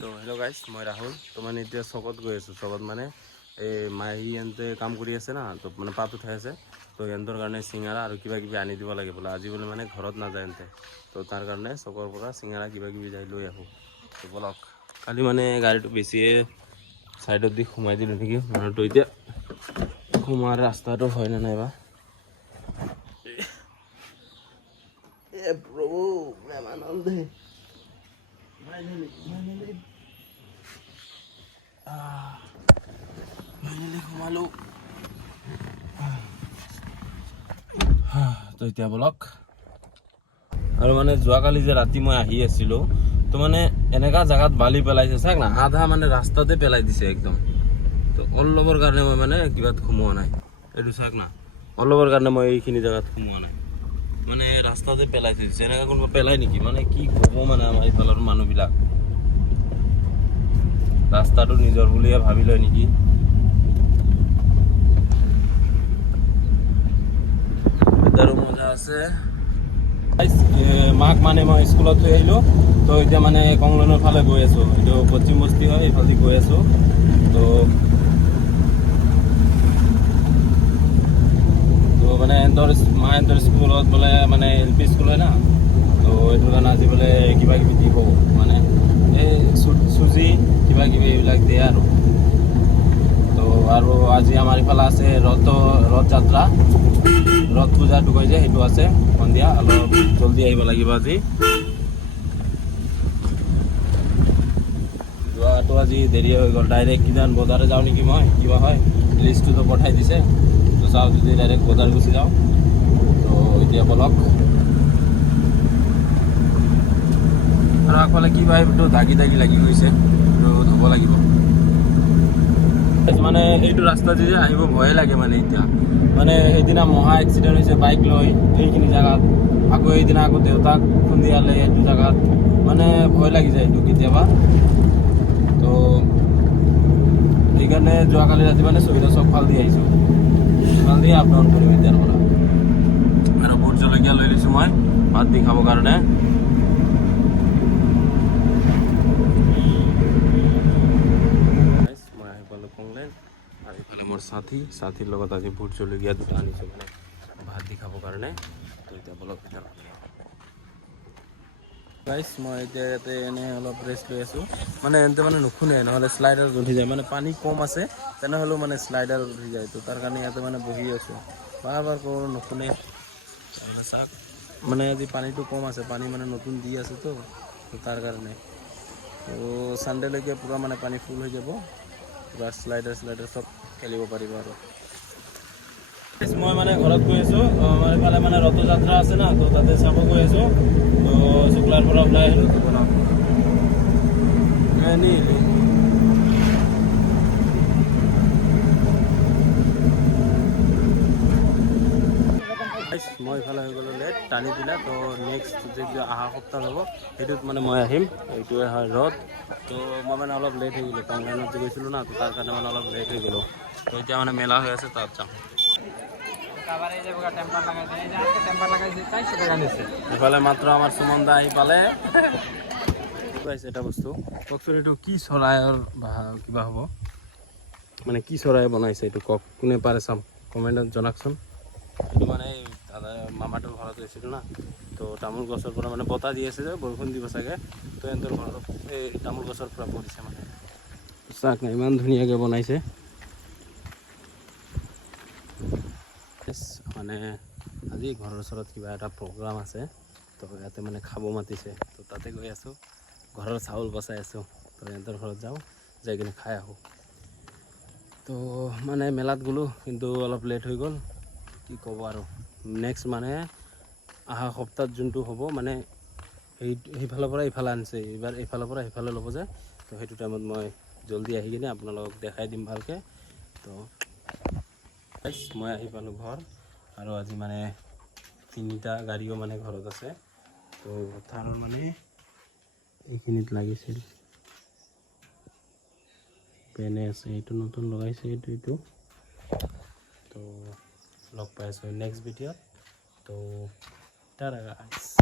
তো hello' guys, মই ৰাহুল। তো মানে এতিয়া চকত গৈ আছোঁ। চকত মানে এই মাহী এনতে কাম কৰি আছে না, তো মানে পাত উঠাই আছে। তো সিহঁতৰ কাৰণে চিঙাৰা আৰু কিবা কিবি আনি দিব লাগে বোলে। আজি বোলে মানে ঘৰত নাযায় এনতে, তো তাৰ কাৰণে চকৰ পৰা চিঙাৰা কিবা কিবি যাই লৈ আহোঁ। তো বলক, কালি মানে গাড়ীটো বেছিয়ে ছাইডত দি সোমাই দিলোঁ নেকি। মানুহটো এতিয়া সোমোৱাৰ ৰাস্তাটো হয় নে নাইবা। এ প্ৰভু প্ৰেমানন্দে সোমালো। তো এতিয়া বলক। আৰু মানে যোৱাকালি যে ৰাতি মই আহি আছিলোঁ, তো মানে এনেকা জেগাত বালি পেলাইছে চাওক না, আধা মানে ৰাস্তাতে পেলাই দিছে একদম। তো অলপৰ কাৰণে মই মানে কিবাত সোমোৱা নাই। এইটো চাওক না, অলপৰ কাৰণে মই এইখিনি জেগাত সোমোৱা নাই, মানে ৰাস্তাতে পেলাই থৈছে। এনেকা কোনোবা পেলাই নেকি? মানে কি ক'ব মানে আমাৰ এইফালৰ মানুহবিলাক, ৰাস্তাটো নিজৰ বুলিয়ে ভাবি লয় নেকি। এটাৰো মজা আছে। মাক মানে মই স্কুলত থৈ আহিলোঁ, তো এতিয়া মানে কংলনৰ ফালে গৈ আছোঁ। এইটো পশ্চিম বস্তি হয়, এইফালে গৈ আছোঁ। তো মানে এহঁতৰ স্কুলত বোলে মানে LP স্কুল হয় না, তো এইটো কাৰণে আজি বোলে কিবা কিবি দিব, মানে এই চুজি কিবা কিবি এইবিলাক দিয়ে আৰু। তো আৰু আজি আমাৰ ইফালে আছে ৰথ যাত্ৰা, ৰথ পূজাটো কয় যে, সেইটো আছে সন্ধিয়া। অলপ জলদি আহিব লাগিব আজি। যোৱাটো আজি দেৰি হৈ গ'ল। ডাইৰেক্ট কিজান বজাৰে যাওঁ নেকি, মই কিবা হয়। লিষ্টটোতো পঠাই দিছে, তো চাওঁ যদি ডাইৰেক্ট বজাৰ গুচি যাওঁ। তো এতিয়া বলক। আৰু আগফালে কিবা এইটো দাগি লাগি গৈছে, তো ধুব লাগিব। মানে এইটো ৰাস্তা যে আহিব ভয়ে লাগে মানে এতিয়া। মানে সেইদিনা মহা এক্সিডেণ্ট হৈছে বাইক লৈ এইখিনি জেগাত, আকৌ সেইদিনা আকৌ দেউতাক খুন্দিয়ালে এইটো জেগাত, মানে ভয় লাগি যায় এইটো কেতিয়াবা। তো সেইকাৰণে যোৱাকালি ৰাতি মানে চবিতা চব ফাল দি আহিছোঁ, ফাল দি আপ ডাউন কৰিম এতিয়াৰ পৰা। আৰু ভোট জলকীয়া লৈ লৈছোঁ মই ভাত দি খাবৰ কাৰণে। মই আহি পালোঁ কংলেন, আৰু এইফালে মোৰ ছাথীৰ লগত আজি ভোট জলকীয়া দুটা আনিছোঁ মানে ভাত দি খাবৰ কাৰণে। তো এতিয়া বলক ভিতৰত। গাইছ, মই এতিয়া ইয়াতে এনেই অলপ ৰেষ্ট লৈ আছোঁ। মানে এনতে মানে নুশুনে, নহ'লে শ্লাইডাৰত উঠি যায়। মানে পানী কম আছে, তেনেহ'লেও মানে শ্লাইডাৰত উঠি যায়। তো তাৰ কাৰণে ইয়াতে মানে বহি আছোঁ, বাৰ কওঁ নুশুনে। চাওক, মানে আজি পানীটো কম আছে, পানী মানে নতুন দি আছেতো, তাৰ কাৰণে। তো ছানডেলৈকে পূৰা মানে পানী ফুল হৈ যাব, পূৰা শ্লাইডাৰ চব খেলিব পাৰিব আৰু। মই মানে ঘৰত গৈ আছোঁ, আমাৰ এইফালে মানে ৰথ যাত্ৰা আছে না, তো তাতে চাব গৈ আছোঁ। তো শুক্লাৰ পৰা ওলাই আহিলোঁ, তো বনাওঁ মই এইফালে হৈ গ'লোঁ লেট, টানি দিলা। তো নেক্সট যিটো অহা সপ্তাহ হ'ব, সেইটোত মানে মই আহিম। এইটোৱে হয় ৰথ। তো মই মানে অলপ লেট হৈ গ'লোঁ, কংলাইনত যে গৈছিলোঁ না, তো তাৰ কাৰণে মানে অলপ লেট হৈ গ'লোঁ। তো এতিয়া মানে মেলা হৈ আছে, তাত যাম। এইফালে মাত্ৰ আমাৰ সুমন দা আহি পালে। এটা বস্তু কওকচোন, এইটো কি চৰাইৰ কিবা হ'ব, মানে কি চৰাই বনাইছে এইটো কওক, কোনে পাৰে চাম কমেণ্টত জনাওকচোন। এইটো মানে দাদা মামাটোৰ ঘৰত গৈছিলোঁ না, তো তামোল গছৰ পৰা মানে বতাহ দি আছে যে, বৰষুণ দিব চাগে, তো সিহঁতৰ ঘৰত এই তামোল গছৰ পৰা পৰিছে মানে। চাওক না, ইমান ধুনীয়াকৈ বনাইছে। মানে আজি ঘৰৰ ওচৰত কিবা এটা প্ৰগ্ৰাম আছে, তো ইয়াতে মানে খাব মাতিছে, তো তাতে গৈ আছোঁ। ঘৰৰ চাউল বচাই আছোঁ, তো সিহঁতৰ ঘৰত যাওঁ, যাই কিনে খাই আহোঁ। তো মানে মেলাত গ'লোঁ, কিন্তু অলপ লেট হৈ গ'ল, কি ক'ব আৰু। নেক্সট মানে অহা সপ্তাহত যোনটো হ'ব, মানে সেইফালৰ পৰা ইফালে আনিছে, এইবাৰ এইফালৰ পৰা সেইফালে ল'ব যে, তো সেইটো টাইমত মই জল্দি আহি কিনে আপোনালোকক দেখাই দিম ভালকৈ। তো মই আহি পালোঁ ঘৰ, আৰু আজি মানে 3টা গাড়ীও মানে ঘৰত আছে। তো থাৰৰ মানে এইখিনিত লাগিছিল, পেনে আছে, এইটো নতুন লগাইছে, এইটো তো লগ পাই আছোঁ নেক্সট ভিডিঅ'ত। তো টাটা গাইছ।